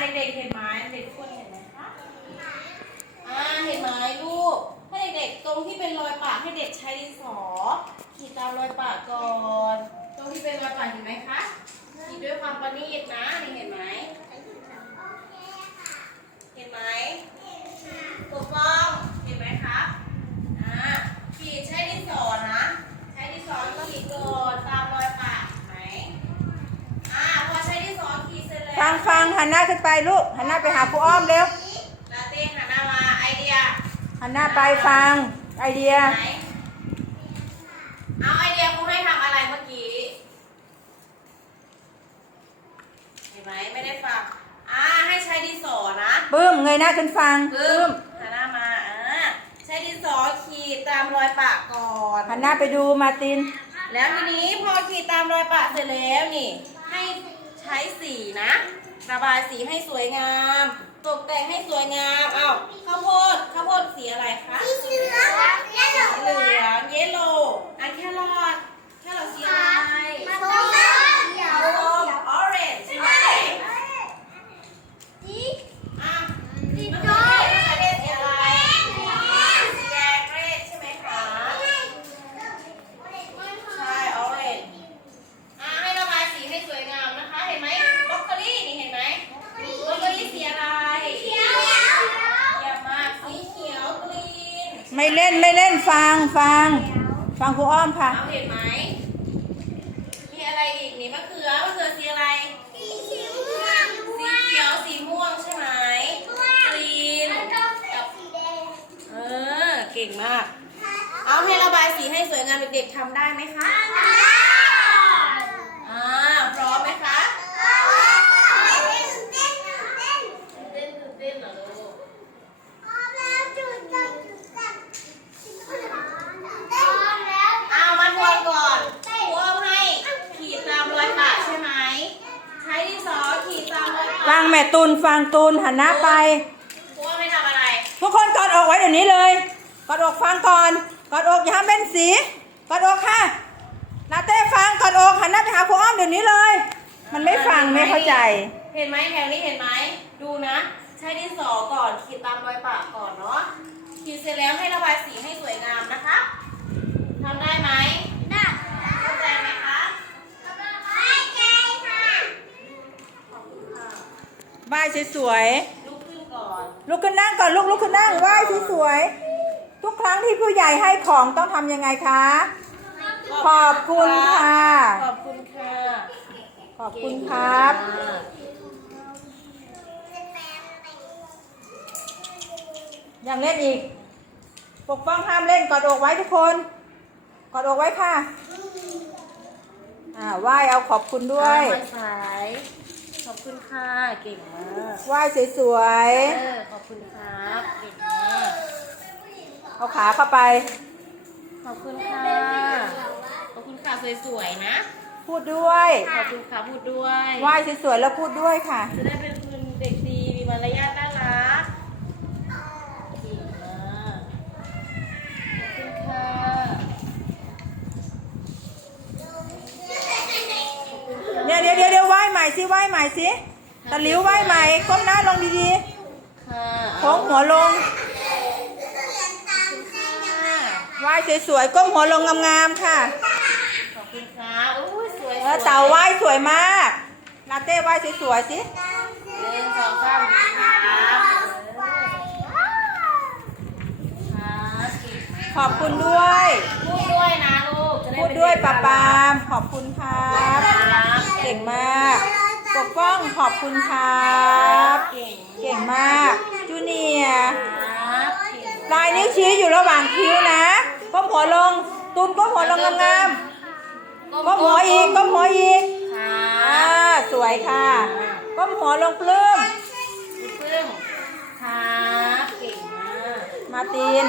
เด็กๆเห็นไม้เด็กคนเห็นไหมคะอ่าเห็นไม้ลูก ให้เด็กๆตรงที่เป็นรอยปากให้เด็กใช้ดินสอ ขีดตามรอยปากก่อน ตรงที่เป็นรอยปากเห็นไหมคะ ขีดด้วยความประณีตนะเห็นไหม เห็นไหมฟังฟังหันหน้าขึ้นไป ลูกหันหน้าไปหาครูอ้อมเร็วลาตินหันหน้ามาไอเดียหันหน้าไปฟังไอเดียเอาไอเดียครูให้ทำอะไรเมื่อกี้เห็นไหมไม่ได้ฟังอ่าให้ใช้ดินสอนะปื้มเงยหน้าขึ้นฟังปื้มหันหน้ามาอ่าใช้ดินสอขีดตามรอยปากก่อนหันหน้าไปดูมาตินแล้วทีนี้พอขีดตามรอยปากเสร็จแล้วนี่ให้ช้สีนะ ระบายสีให้สวยงาม ตกแต่งให้สวยงาม เอาาข้าวโพดข้าวโพดสีอะไรคะไม่เล่นไม่เล่นฟังฟังฟังครูอ้อมค่ะเห็นไหม มีอะไรอีกมีมะเขือมะเขือสีอะไร สีม่วงสีเขียวสีม่วงใช่ไหมกรีนสีแดงเออเก่งมาก เอาให้ระบายสีให้สวยงามเด็กๆทำได้ไหมคะได้ังแม่ตุนฟังตุนหันหน้าไปทุกคนกอดอกไว้เดี๋ยวนี้เลยกอดอกฟังก่อนกอดอกอย่าทำเป็นสีกอดอกค่ะนาเต้ฟังกอดอกหันหน้าไปหาครูอ้อมเดี๋ยวนี้เลย มันไม่ฟังไม่เข้าใจ เห็นไหมแฮรนี่เห็นไหม ดูนะ ใช้ดินสอก่อนขีดตามรอยปากก่อนเนาะ ขีดเสร็จแล้วให้ระบายสีให้สวยงามนะคะทำได้ไหมหว้สวยๆลุกขึ้นนั่งก่อนลุกลุกขึ้นนั่ง ไหว้สวยๆทุกครั้งที่ผู้ใหญ่ให้ของต้องทํำยังไงคะ ขอบคุณค่ะ ขอบคุณค่ะ ขอบคุณครับ อย่างเล่นอีก ปกป้องห้ามเล่นกอดอกไว้ทุกคนกอดอกไว้ค่ะอ่าไหว้เอาขอบคุณด้วยอบคุณค่ะ เก่งมาก ไหว้สวยๆขอบคุณครับเก่งมากเอาขาเข้าไป ขอบคุณค่ะขอบคุณค่ะ สวยๆ นะ พูดด้วย ขอบคุณค่ะพูดด้วย ไหว้สวยๆแล้วพูดด้วยค่ะ จะได้เป็นคุณเด็กดีมีมารยาทใหม่สิไหวใหม่สิตะลิวไหวใหม่ก้มหน้าลงดีๆของหัวลงไหวสวยๆก้มหัวลงงามๆ ค่ะ ขอบคุณค่ะอู้สวยเต่าไหวสวยมากลาเต้ไหวสวยๆสิขอบคุณด้วย พูดด้วยนะลูก พูดด้วยป้าปามขอบคุณครับเก่งมากปกป้องขอบคุณครับ เก่งมาก จูเนียลายนิ้วชี้อยู่ระหว่างคิ้วนะ ก้มหัวลง ตุ้มก้มหัวลงงามๆก้มหัวอีก ก้มหัวอีกสวยค่ะ ก้มหัวลงปลื้มปลื้มขาเก่งมาก มาตีน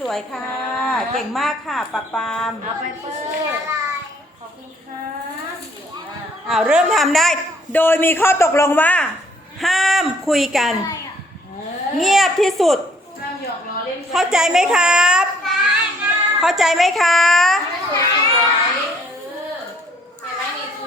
สวยๆค่ะ เก่งมากค่ะปาปาม เอาไปเปิ้ลขอบคุณค่ะเอาเริ่มทำได้ โดยมีข้อตกลงว่า ห้ามคุยกัน เงียบที่สุด เข้าใจไหมครับ เข้าใจไหมคะ